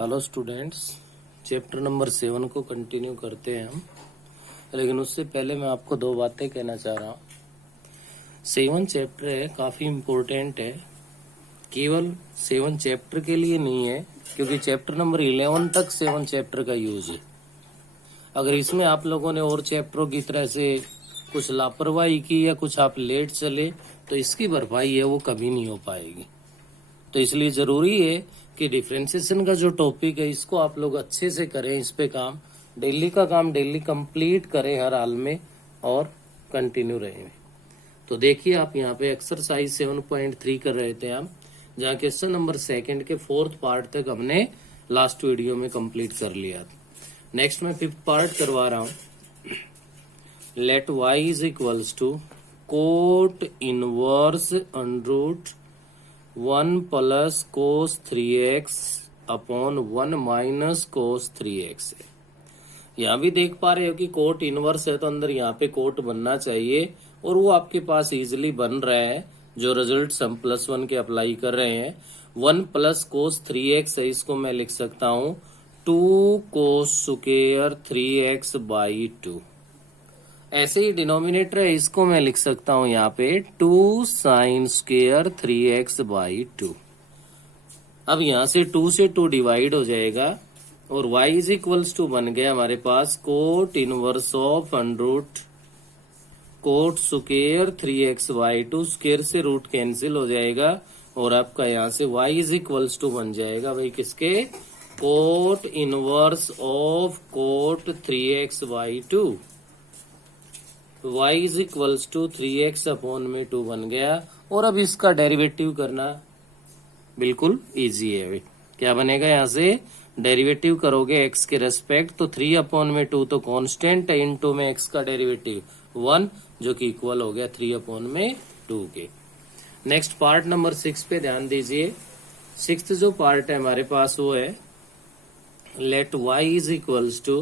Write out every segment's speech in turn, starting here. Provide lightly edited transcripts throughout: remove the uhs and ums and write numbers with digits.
Hello students, chapter number 7 को continue करते हैं हम। लेकिन उससे पहले मैं आपको दो बातें कहना चाह रहा हूँ। 7 चैप्टर है, काफ़ी इम्पोर्टेंट है। केवल 7 चैप्टर के लिए नहीं है, क्योंकि चैप्टर नंबर 11 तक 7 चैप्टर का यूज है। अगर इसमें आप लोगों ने और चैप्टरों की तरह से कुछ लापरवाही की या कुछ आप लेट चले तो इसकी भरपाई है वो कभी नहीं हो पाएगी। तो इसलिए जरूरी है कि डिफ्रेंशिएशन का जो टॉपिक है इसको आप लोग अच्छे से करें, इस पे काम डेली का काम डेली कंप्लीट करें हर हाल में और कंटिन्यू रहें। तो देखिए आप यहाँ पे एक्सरसाइज 7.3 कर रहे थे हम, जहाँ क्वेश्चन नंबर 2 के 4th पार्ट तक हमने लास्ट वीडियो में कंप्लीट कर लिया था। नेक्स्ट मैं 5th पार्ट करवा रहा हूँ। Let y is equals to cot inverse under root 1 plus cos 3x upon 1 minus cos 3x है। यहाँ भी देख पा रहे हो कि कोट इनवर्स है तो अंदर यहाँ पे कोट बनना चाहिए और वो आपके पास इजीली बन रहा है। जो रिजल्ट हम +1 के अप्लाई कर रहे हैं 1 प्लस कोस 3x है, इसको मैं लिख सकता हूँ 2 कोस स्क्वायर 3x बाई 2। ऐसे ही डिनोमिनेटर है, इसको मैं लिख सकता हूं यहाँ पे 2 साइन स्क्वायर 3x बाई 2। अब यहाँ से 2 से 2 डिवाइड हो जाएगा और y इज इक्वल्स टू बन गया हमारे पास cot inverse of underroot cot square 3x by 2। Square से रूट कैंसिल हो जाएगा और आपका यहाँ से y इज इक्वल्स टू बन जाएगा भाई किसके, cot inverse of cot 3x by 2। y is equals to 3x upon में 2 बन गया। और अब इसका डेरिवेटिव करना बिल्कुल इजी है भाई। क्या बनेगा, यहाँ से डेरिवेटिव करोगे x के रेस्पेक्ट तो 3 अपॉन में 2 तो कांस्टेंट है, इनटू में x का डेरिवेटिव 1 जो कि इक्वल हो गया 3 अपॉन में 2 के। नेक्स्ट पार्ट नंबर 6 पे ध्यान दीजिए। 6th जो पार्ट है हमारे पास वो है let y is equals to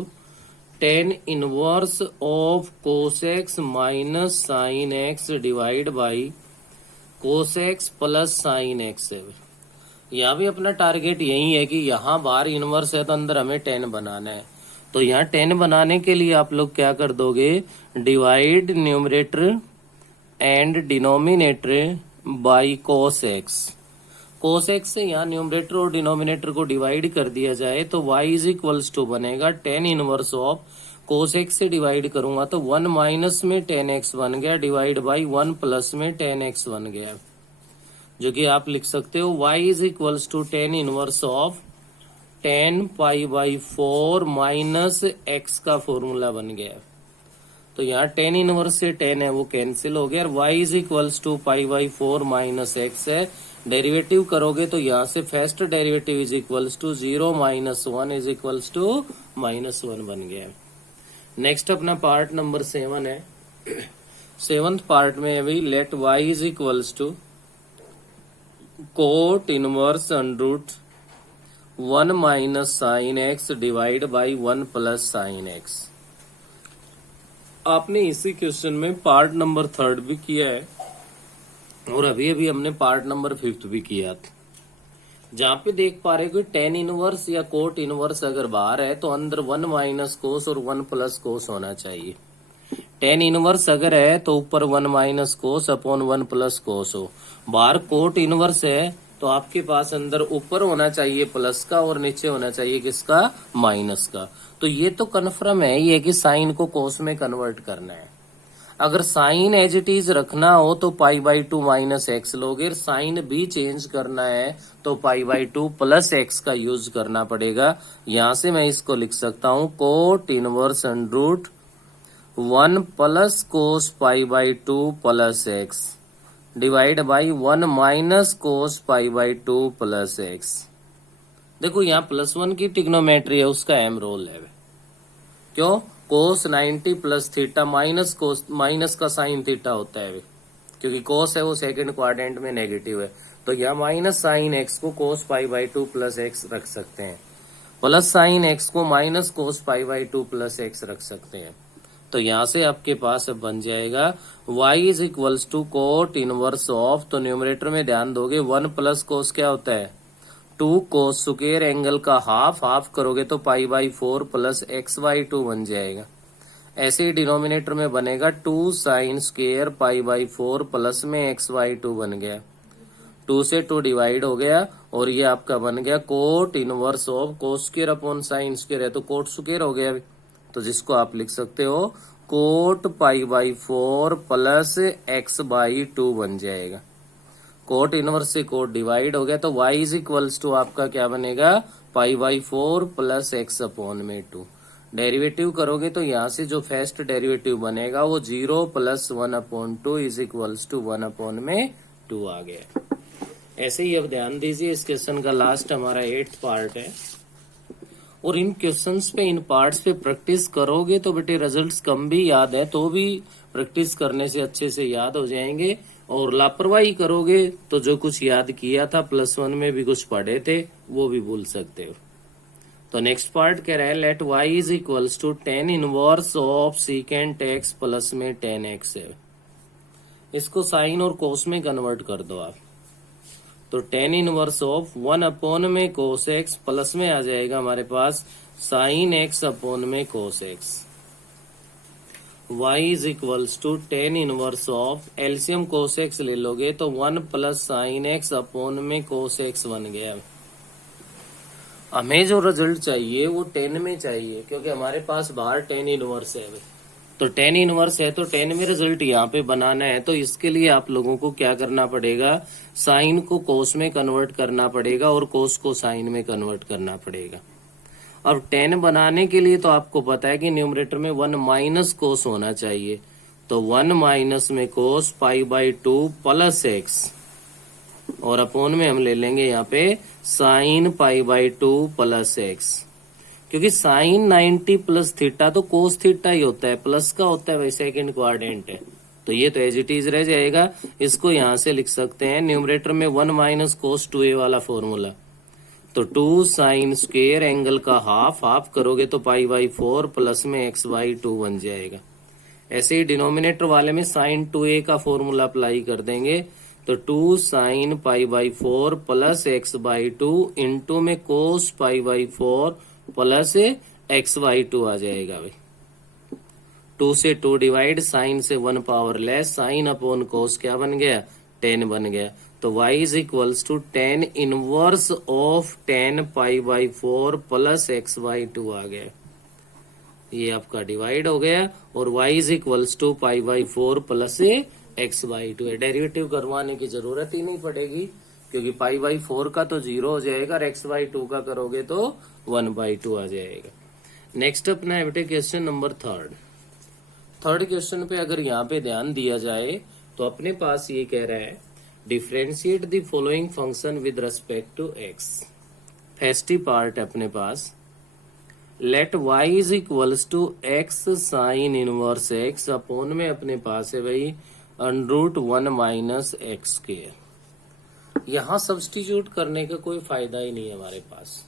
tan inverse of cos x minus sine x divide by cos x plus sine x है। यहाँ भी अपना टारगेट यही है कि यहाँ बाहर इनवर्स है तो अंदर हमें tan बनाना है। तो यहाँ tan बनाने के लिए आप लोग क्या कर दोगे, divide numerator and denominator by cos x. Cos x से यहाँ न्यूमरेटर और डिनोमिनेटर को डिवाइड कर दिया जाए तो y इज इक्वल्स टू बनेगा tan inverse of cos x से डिवाइड करूंगा तो 1 माइनस में tan x बन गया डिवाइड बाई 1 प्लस में tan x बन गया, जो कि आप लिख सकते हो y is equals to tan inverse of tan pi by 4 minus x का फॉर्मूला बन गया। तो यहाँ tan इनवर्स से tan है वो कैंसिल हो गया और y is equals to pi by 4 minus x है। डेरिवेटिव करोगे तो यहाँ से first derivative is equals to 0 minus 1 is equals to -1 बन गया। नेक्स्ट अपना पार्ट नंबर 7 है। 7th पार्ट में है भाई let y is equals to cot inverse under root 1 minus sine x divide by 1 plus sine x. आपने इसी क्वेश्चन में पार्ट नंबर 3 भी किया है और अभी अभी हमने पार्ट नंबर 5 भी किया था, जहाँ पे देख पा रहे हो कि tan इनवर्स या कोट इनवर्स अगर बाहर है तो अंदर 1 माइनस कोस और 1 प्लस कोस होना चाहिए। tan इनवर्स अगर है तो ऊपर 1 माइनस कोस अपॉन 1 प्लस कोस हो। बाहर कोट इनवर्स है तो आपके पास अंदर ऊपर होना चाहिए प्लस का और नीचे होना चाहिए किसका, माइनस का। तो ये तो कन्फर्म है ही है कि साइन को कोस में कन्वर्ट करना है। अगर साइन एज इट इज रखना हो तो पाई बाई 2 माइनस एक्स लोगे, साइन भी चेंज करना है तो पाई बाई 2 प्लस एक्स का यूज करना पड़ेगा। यहां से मैं इसको लिख सकता हूं coat inverse under root 1 plus cos pi by 2 plus x divide by 1 minus cos pi by 2 plus x. देखो यहाँ +1 की ट्रिग्नोमेट्री है, उसका एम रोल है। क्यों, कोस 90 plus theta minus cos minus का साइन थीटा होता है, क्योंकि कोस है वो सेकंड क्वाड्रेंट में नेगेटिव है। तो यहाँ माइनस साइन एक्स को कोस पाई बाई 2 प्लस एक्स रख सकते हैं, प्लस साइन एक्स को minus cos pi by 2 plus x रख सकते हैं। तो यहाँ से आपके पास अब बन जाएगा y is equals to cot inverse of, तो न्यूमरेटर में ध्यान दोगे 1 प्लस कोस क्या होता है 2 कोस स्क्वायर एंगल का हाफ, हाफ करोगे तो π/4 प्लस x/2 बन जाएगा। ऐसे ही डिनोमिनेटर में बनेगा 2 साइन स्क्वायर π/4 प्लस में x/2 बन गया। 2 से 2 डिवाइड हो गया और ये आपका बन गया coat inverse of cos square upon sine square है तो कोट स्क्वायर हो गया। तो जिसको आप लिख सकते हो कोट π/4 प्लस x/2 बन जाएगा। कोट इनवर्स से कोट डिवाइड हो गया तो y इज इक्वल्स टू आपका क्या बनेगा π/4 प्लस x अपॉन में 2। डेरिवेटिव करोगे तो यहाँ से जो फर्स्ट डेरिवेटिव बनेगा वो 0 प्लस 1/2 इज इक्वल्स टू 1/2 आ गया। ऐसे ही अब ध्यान दीजिए, इस क्वेश्चन का लास्ट हमारा 8th पार्ट है और इन क्वेश्चंस पे, इन पार्ट्स पे प्रैक्टिस करोगे तो बेटे रिजल्ट्स कम भी याद है तो भी प्रैक्टिस करने से अच्छे से याद हो जाएंगे, और लापरवाही करोगे तो जो कुछ याद किया था +1 में भी कुछ पढ़े थे वो भी भूल सकते हो। तो नेक्स्ट पार्ट कह रहा है let y is equals to 10 inverse of secant x plus में 10x है। इसको साइन और कोस में कन्वर्ट कर दो आप, तो 10 इनवर्स ऑफ 1 अपॉन में कोस x प्लस में आ जाएगा हमारे पास साइन x अपॉन में cos x। y is equals to 10 inverse of LCM cos x ले लोगे तो 1 प्लस साइन x अपॉन में कोस x बन गया। हमें जो रिजल्ट चाहिए वो 10 में चाहिए क्योंकि हमारे पास बाहर 10 इनवर्स है। तो 10 इनवर्स है तो 10 में रिजल्ट यहाँ पे बनाना है, तो इसके लिए आप लोगों को क्या करना पड़ेगा, साइन को कोस में कन्वर्ट करना पड़ेगा और कोस को साइन में कन्वर्ट करना पड़ेगा। अब 10 बनाने के लिए तो आपको पता है कि न्यूमरेटर में 1 माइनस कोस होना चाहिए, तो 1 माइनस में कोस π/2 प्लस x और अपोन में हम ले लेंगे यहाँ पे साइन π/2 प्लस x, क्योंकि साइन 90 प्लस थीटा तो कोस थीटा ही होता है, प्लस का होता है, वही सेकंड क्वाड्रेंट है, तो ये तो एज इट इज रह जाएगा। इसको यहाँ से लिख सकते हैं न्यूमरेटर में 1 माइनस कोस 2a वाला फॉर्मूला, तो 2 साइन स्क्वायर एंगल का हाफ, हाफ करोगे तो π/4 प्लस में x/2 बन जाएगा। ऐसे ही डिनोमिनेटर वाले में साइन 2a का फॉर्मूला अप्लाई कर देंगे तो 2 साइन π/4 प्लस x/2 इंटू में कोस π/4 प्लस x/2 आ जाएगा भाई। 2 से 2 डिवाइड, साइन से 1 power less, sine upon cos क्या बन गया 10 बन गया। तो y is equals to 10 inverse of 10 π/4 plus x/2 आ गया। ये आपका डिवाइड हो गया और y is equals to π/4 plus x/2 है। डेरिवेटिव करवाने की जरूरत ही नहीं पड़ेगी क्योंकि π/4 का तो 0 हो जाएगा और x/2 का करोगे तो 1/2 आ जाएगा। नेक्स्ट अपना है बेटे क्वेश्चन नंबर 3। थर्ड क्वेश्चन पे अगर यहाँ पे ध्यान दिया जाए तो अपने पास ये कह रहा है differentiate the following function with respect to x। First part अपने पास let y is equals to x sine inverse x upon में अपने पास है भाई √1 माइनस एक्स स्क्वायर। यहाँ सब्स्टिट्यूट करने का कोई फायदा ही नहीं है हमारे पास।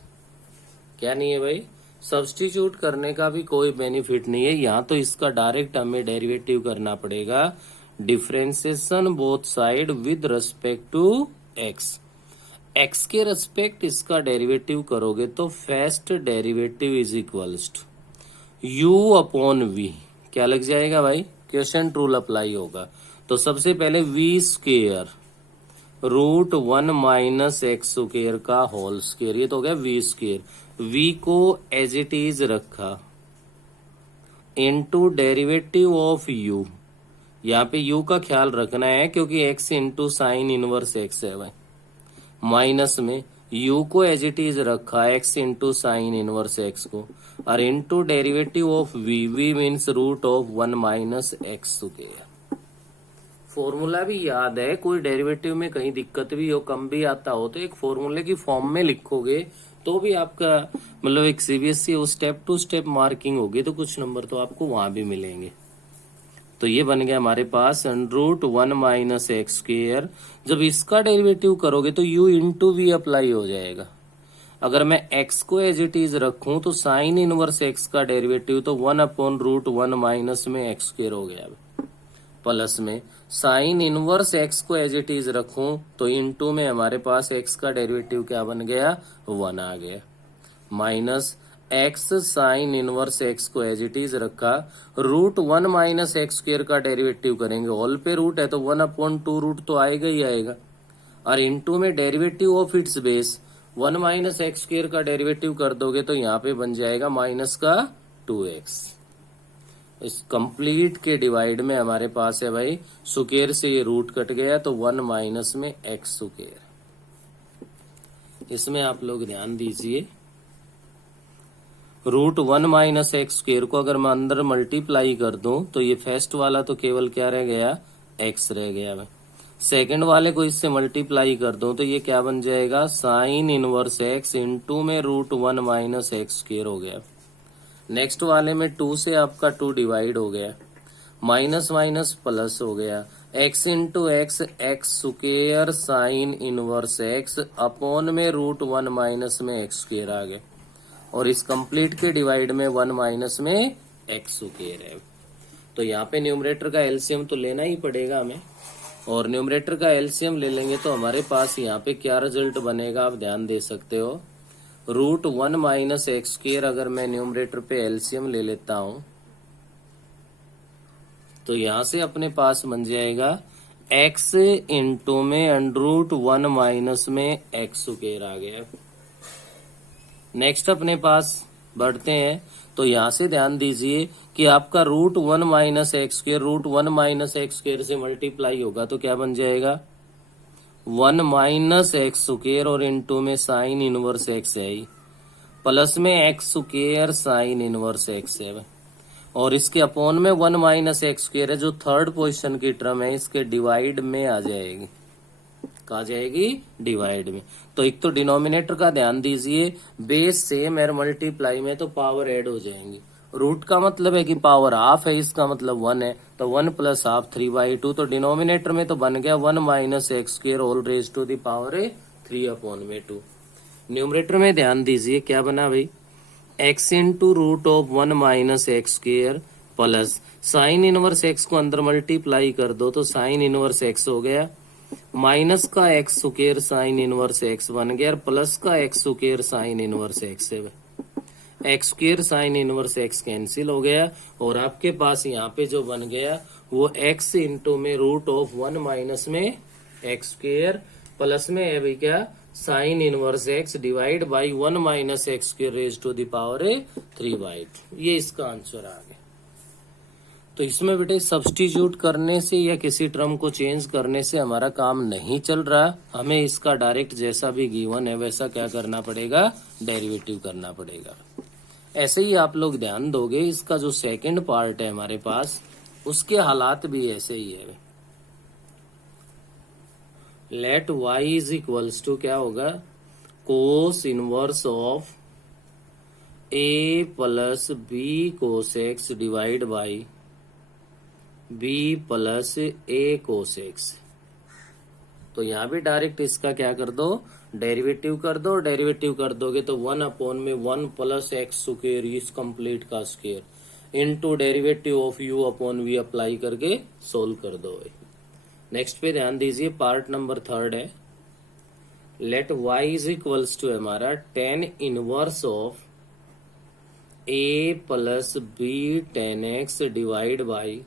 क्या नहीं है भाई, सब्स्टिट्यूट करने का भी कोई बेनिफिट नहीं है। यहाँ तो इसका डायरेक्ट हमें डेरिवेटिव करना पड़ेगा, differentiation both side with respect to x। x के रिस्पेक्ट इसका डेरिवेटिव करोगे तो first derivative is equals to u upon v। क्या लग जाएगा भाई, क्वेश्चन रूल अप्लाई होगा। तो सबसे पहले v square √1 minus x square का होल स्क्वायर, ये तो हो गया v स्क्वायर। v को एज इट इज रखा इनटू डेरिवेटिव ऑफ u। यहाँ पे u का ख्याल रखना है क्योंकि x into sine inverse x है भाई। माइनस में u को एज इट इज रखा x into sine inverse x को और into derivative of v। v means √1 minus x square. Formula भी याद है, कोई डेरिवेटिव में कहीं दिक्कत भी हो, कम भी आता हो तो एक फॉर्मूले की फॉर्म में लिखोगे तो भी आपका मतलब एक CBSE step to step marking होगी तो कुछ नंबर तो आपको वहां भी मिलेंगे। तो ये बन गया हमारे पास √1 माइनस एक्स स्क्वायर। जब इसका डेरिवेटिव करोगे तो u इंटू वी अप्लाई हो जाएगा। अगर मैं x को एज इट इज रखूं तो साइन इनवर्स x का डेरिवेटिव तो 1 अपॉन √1 माइनस में एक्स स्क्वायर हो गया। प्लस में साइन इनवर्स एक्स को एज इट इज रखूं तो इनटू में हमारे पास एक्स का डेरिवेटिव क्या बन गया, 1 आ गया, minus x sign inverse x को एज इट इज रखा, रूट 1 माइनस एक्स स्क्र का डेरिवेटिव करेंगे, ऑल पे रूट है तो 1/2 रूट तो आएगा ही आएगा, और इनटू में derivative of its base 1 minus x square का डेरिवेटिव कर दोगे तो यहाँ पे बन जाएगा माइनस का 2x। इस कंप्लीट के डिवाइड में हमारे पास है भाई सुकेर से ये रूट कट गया तो 1 माइनस में एक्स सुकेर। इसमें आप लोग ध्यान दीजिए, रूट 1 माइनस एक्स स्क्र को अगर मैं अंदर मल्टीप्लाई कर दूं तो ये फर्स्ट वाला तो केवल क्या रह गया, एक्स रह गया भाई। सेकंड वाले को इससे मल्टीप्लाई कर दूं तो ये क्या बन जाएगा, साइन इनवर्स एक्स इंटू में रूट 1 माइनस एक्स स्क्र हो गया। नेक्स्ट वाले में 2 से आपका 2 डिवाइड हो गया, माइनस माइनस प्लस हो गया, x into x x square sine inverse x upon में रूट 1 माइनस में एक्स स्क्र आ गया, और इस कंप्लीट के डिवाइड में 1 माइनस में एक्स स्क्र है। तो यहाँ पे न्यूमरेटर का एलसीएम तो लेना ही पड़ेगा हमें, और न्यूमरेटर का एलसीएम ले लेंगे तो हमारे पास यहाँ पे क्या रिजल्ट बनेगा आप ध्यान दे सकते हो, रूट 1 माइनस एक्स स्क्र अगर मैं न्यूमरेटर पे एलसीएम ले लेता हूं तो यहां से अपने पास बन जाएगा x इंटू में अंडरूट 1 माइनस में एक्स स्क्र आ गया। नेक्स्ट अपने पास बढ़ते हैं तो यहां से ध्यान दीजिए कि आपका root 1 minus x square root 1 minus x square से मल्टीप्लाई होगा तो क्या बन जाएगा, 1 माइनस एक्स स्क्र और इंटू में साइन इनवर्स एक्स है ही, प्लस में x square sine inverse x है, और इसके अपॉन में 1 माइनस एक्स स्क्र है जो थर्ड पोजीशन की टर्म है इसके डिवाइड में आ जाएगी, कहा जाएगी डिवाइड में। तो एक तो डिनोमिनेटर का ध्यान दीजिए, बेस सेम है मल्टीप्लाई में तो पावर ऐड हो जाएंगी, रूट का मतलब है कि पावर हाफ है, इसका मतलब 1 है तो 1 प्लस हाफ 3/2, तो डिनोमिनेटर में तो बन गया 1 minus x square whole raise to the power 3/2। Numerator में ध्यान दीजिए क्या बना भाई, x into root of 1 minus x square plus sine inverse x को अंदर मल्टीप्लाई कर दो तो साइन इनवर्स x हो गया, माइनस का x square sine inverse x बन गया, और प्लस का x square sine inverse x है, x square sine inverse x cancel हो गया, और आपके पास यहाँ पे जो बन गया वो x इंटू में रूट ऑफ 1 माइनस में एक्स स्क्र प्लस में है भाई क्या, sine inverse x divide by 1 minus x square raise to the power 3/2। ये इसका आंसर आ गया। तो इसमें बेटे सब्स्टिट्यूट करने से या किसी टर्म को चेंज करने से हमारा काम नहीं चल रहा, हमें इसका डायरेक्ट जैसा भी गिवन है वैसा क्या करना पड़ेगा, डेरिवेटिव करना पड़ेगा। ऐसे ही आप लोग ध्यान दोगे इसका जो सेकंड पार्ट है हमारे पास उसके हालात भी ऐसे ही है। Let y is equals to क्या होगा, cos inverse of a plus b cos x divide by b plus a cos x। तो यहां भी डायरेक्ट इसका क्या कर दो, डेरिवेटिव कर दो, डेरिवेटिव कर दोगे तो 1 अपॉन में 1 प्लस एक्स स्क्र इस कंप्लीट का square into derivative of u upon v apply करके सोल्व कर दो। नेक्स्ट पे ध्यान दीजिए, पार्ट नंबर 3 है, let y is equals to हमारा tan inverse of a plus b tan x divide by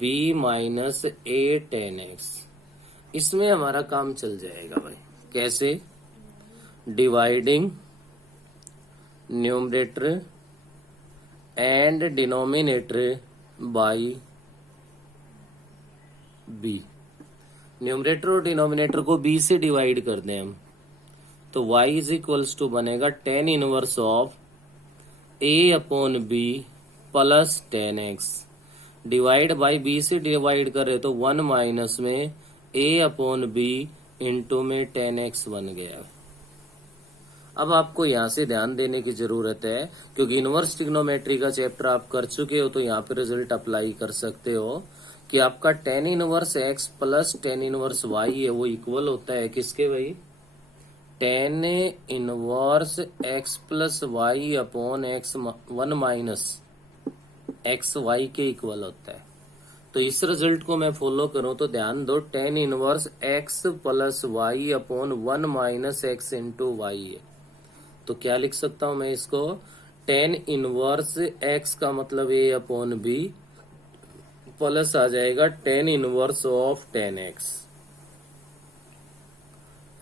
b minus a tan x। इसमें हमारा काम चल जाएगा भाई, कैसे, dividing numerator and denominator by b। Numerator और डिनोमिनेटर को b से डिवाइड कर दें हम तो y इज इक्वल्स टू बनेगा tan inverse of a upon b plus tan x divide by b से डिवाइड करे तो 1 माइनस में a अपॉन b इंटू में tan x बन गया। अब आपको यहाँ से ध्यान देने की जरूरत है क्योंकि इनवर्स ट्रिग्नोमेट्री का चैप्टर आप कर चुके हो तो यहाँ पे रिजल्ट अप्लाई कर सकते हो कि आपका tan inverse x plus tan inverse y है वो इक्वल होता है किसके भाई, tan inverse x plus y upon x 1 minus x y के इक्वल होता है। तो इस रिजल्ट को मैं फॉलो करूं तो ध्यान दो, tan inverse x plus y upon 1 minus x into y है। तो क्या लिख सकता हूं मैं इसको, टेन इनवर्स एक्स का मतलब ए अपॉन बी प्लस आ जाएगा tan inverse of tan x.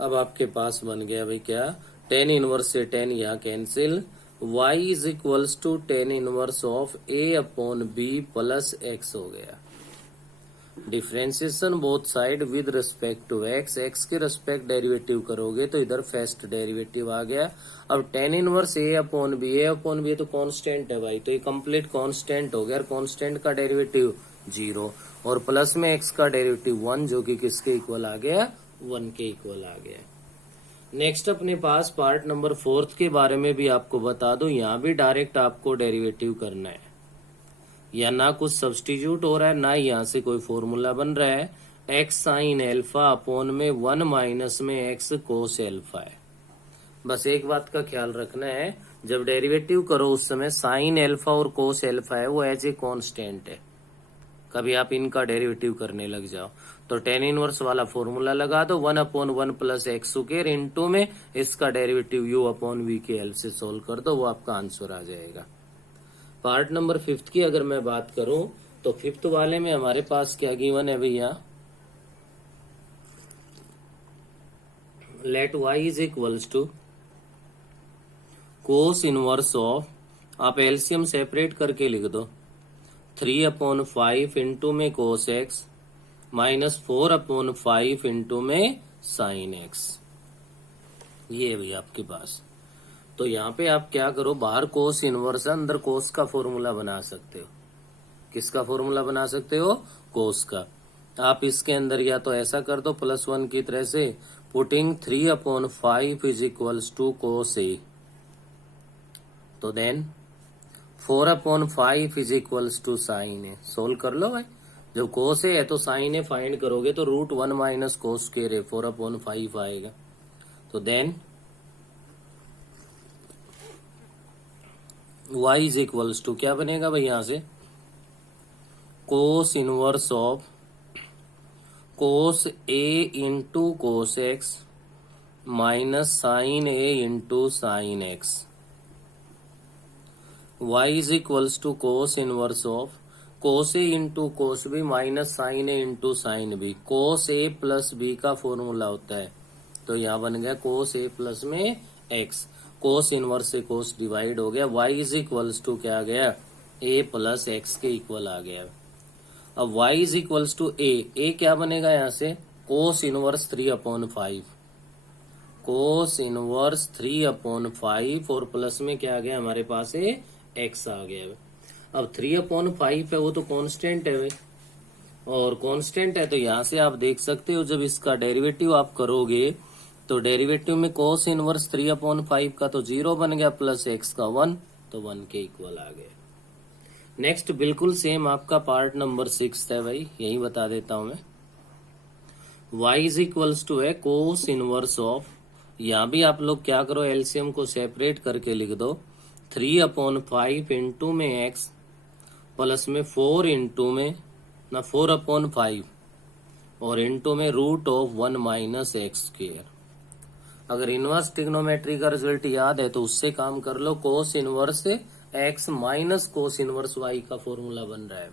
अब आपके पास बन गया भाई क्या, टेन इनवर्स से टेन यहाँ cancel, y is equals to tan inverse of a upon b plus x हो गया। Differentiation both side with respect to x, x के रिस्पेक्ट डेरिवेटिव करोगे तो इधर फर्स्ट डेरिवेटिव आ गया। अब tan inverse a upon b तो कांस्टेंट है भाई, तो ये कंप्लीट कांस्टेंट हो गया, और कांस्टेंट का डेरिवेटिव 0 और प्लस में x का डेरिवेटिव 1 जो कि किसके इक्वल आ गया, 1 के इक्वल आ गया। नेक्स्ट अपने पास पार्ट नंबर 4 के बारे में भी आपको बता दूं, यहाँ भी डायरेक्ट आपको डेरिवेटिव करना है, या ना कुछ सब्स्टिट्यूट हो रहा है ना यहाँ से कोई फॉर्मूला बन रहा है। एक्स साइन एल्फा अपॉन में 1 माइनस में एक्स कोस एल्फा है। बस एक बात का ख्याल रखना है, जब डेरिवेटिव करो उस समय साइन एल्फा और कोस एल्फा है वो एज ए कांस्टेंट है, कभी आप इनका डेरिवेटिव करने लग जाओ तो टेन इनवर्स वाला फॉर्मूला लगा दो, 1 upon 1 plus x square into में इसका डेरिवेटिव u अपॉन वी के एल से सोल्व कर दो, वो आपका आंसर आ जाएगा। पार्ट नंबर 5 की अगर मैं बात करूं तो 5th वाले में हमारे पास क्या गिवन है भैया, let y is equals to cos inverse of, आप एलसीएम सेपरेट करके लिख दो, 3 अपॉन 5 इंटू में cos x minus 4 upon 5 into में साइन एक्स, ये भी आपके पास। तो यहाँ पे आप क्या करो, बाहर कोस इनवर्स है, अंदर कोस का फॉर्मूला बना सकते हो। किसका फॉर्मूला बना सकते हो, कोस का। आप इसके अंदर या तो ऐसा कर दो +1 की तरह से, putting 3 upon 5 is equals to cos A, तो then 4 upon 5 is equals to sine A. Solve कर लो भाई, जब कोस ए है तो साइन ए फाइंड करोगे तो √1 माइनस कोस स्क्वायर है, 4 अपॉन 5 आएगा। तो then y is equals to क्या बनेगा भाई, यहां से cos inverse of cos a into cos x minus sine a into sine x, y is equals to cos inverse of cos a into cos b minus sine a into sine b. Cos a plus b का formula होता है, तो यहाँ बन गया cos a plus में x, cos inverse से cos divide हो गया, y इज इक्वल्स टू क्या आ गया, a प्लस एक्स के इक्वल आ गया। अब y is equals to a क्या बनेगा यहाँ से, cos inverse 3 upon 5, cos inverse 3 upon 5 और प्लस में क्या आ गया हमारे पास है x आ गया। अब 3 अपॉन 5 है वो तो कांस्टेंट है भाई, और कांस्टेंट है तो यहाँ से आप देख सकते हो जब इसका डेरिवेटिव आप करोगे तो डेरिवेटिव में कोस इनवर्स 3 अपॉन 5 का तो 0 बन गया, प्लस एक्स का 1 तो 1 के इक्वल आ गए। नेक्स्ट बिल्कुल सेम आपका पार्ट नंबर 6 है भाई, यही बता देता हूं मैं। y इज इक्वल्स टू है कोस इनवर्स ऑफ, यहाँ भी आप लोग क्या करो एलसीएम को सेपरेट करके लिख दो, 3 अपॉन 5 इंटू में x प्लस में 4 इंटू में ना 4 अपॉन 5 और इंटू में √1 माइनस एक्स स्क्वायर। अगर इनवर्स ट्रिग्नोमेट्री का रिजल्ट याद है तो उससे काम कर लो, cos inverse x minus cos inverse y का फॉर्मूला बन रहा है।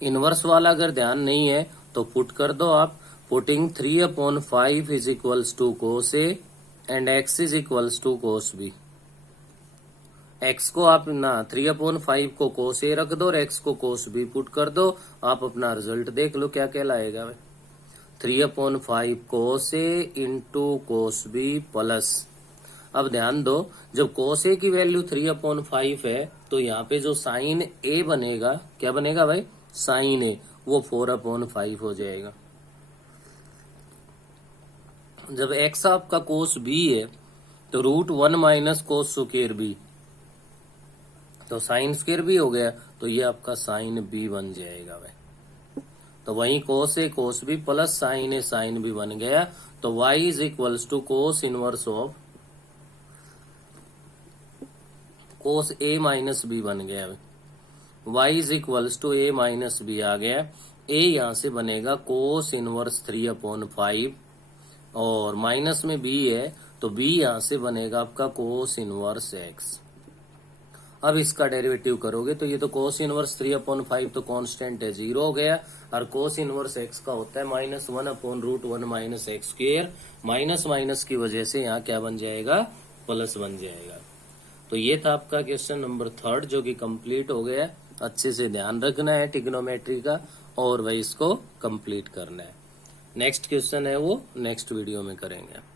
इनवर्स वाला अगर ध्यान नहीं है तो पुट कर दो आप, putting 3 upon 5 is equals to cos a and x is equals to cos b. x को आप ना 3 अपॉन 5 को कोस ए रख दो और x को कोस बी पुट कर दो, आप अपना रिजल्ट देख लो क्या कहलाएगा भाई, 3 upon 5 cos a into cos B plus, अब ध्यान दो जब कोस ए की वैल्यू 3 अपॉन 5 है तो यहाँ पे जो साइन ए बनेगा क्या बनेगा भाई, साइन ए, वो 4 अपॉन 5 हो जाएगा। जब x आपका कोस बी है तो √1 माइनस कोस स्क्वायर बी, तो साइन स्क्वायर भी हो गया, तो ये आपका साइन बी बन जाएगा भाई। तो वहीं cos A cos B plus sine A sine B बन गया, तो y is equals to cos inverse of cos A minus B बन गया भाई। y is equals to a minus B आ गया। a यहां से बनेगा कोस इनवर्स 3/5 और माइनस में b है तो b यहां से बनेगा आपका कोस इनवर्स x। अब इसका डेरिवेटिव करोगे तो ये तो कोस इनवर्स 3/5 तो कांस्टेंट है 0 हो गया और कोस इनवर्स x का होता है -1/√1 minus x square. Minus minus की वजह से यहाँ क्या बन जाएगा, प्लस बन जाएगा। तो ये था आपका क्वेश्चन नंबर 3 जो कि कंप्लीट हो गया। अच्छे से ध्यान रखना है ट्रिग्नोमेट्री का और वही इसको कंप्लीट करना है। नेक्स्ट क्वेश्चन है वो नेक्स्ट वीडियो में करेंगे।